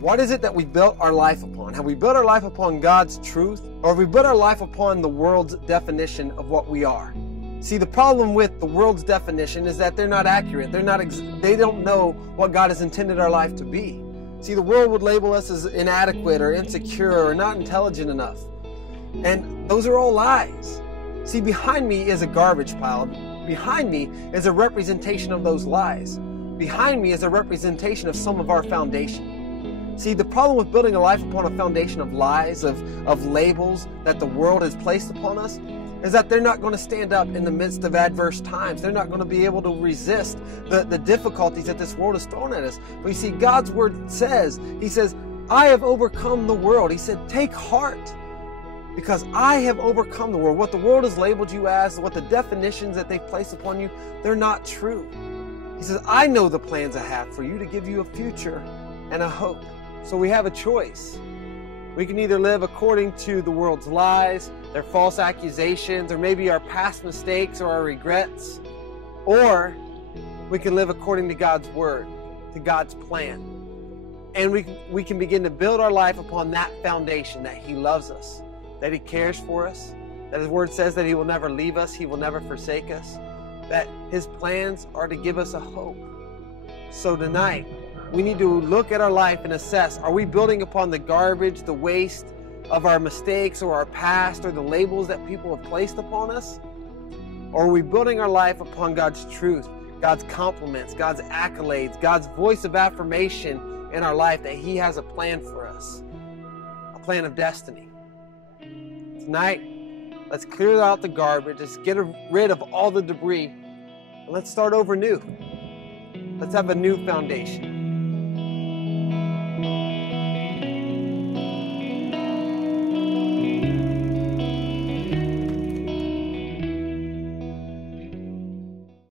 What is it that we built our life upon? Have we built our life upon God's truth, or have we built our life upon the world's definition of what we are? See, the problem with the world's definition is that they're not accurate. They don't know what God has intended our life to be. See, the world would label us as inadequate or insecure or not intelligent enough. And those are all lies. See, behind me is a garbage pile. Behind me is a representation of those lies. Behind me is a representation of some of our foundation. See, the problem with building a life upon a foundation of lies, of labels that the world has placed upon us, is that they're not going to stand up in the midst of adverse times. They're not going to be able to resist the difficulties that this world has thrown at us. But you see, God's word says, He says, I have overcome the world. He said, take heart, because I have overcome the world. What the world has labeled you as, what the definitions that they've placed upon you, they're not true. He says, I know the plans I have for you to give you a future and a hope. So we have a choice. We can either live according to the world's lies, their false accusations, or maybe our past mistakes or our regrets, or we can live according to God's word, to God's plan. And we can begin to build our life upon that foundation, that He loves us, that He cares for us, that His word says that He will never leave us, He will never forsake us, that His plans are to give us a hope. So tonight, we need to look at our life and assess, are we building upon the garbage, the waste of our mistakes or our past or the labels that people have placed upon us? Or are we building our life upon God's truth, God's compliments, God's accolades, God's voice of affirmation in our life that He has a plan for us, a plan of destiny? Tonight, let's clear out the garbage, let's get rid of all the debris, and let's start over new. Let's have a new foundation.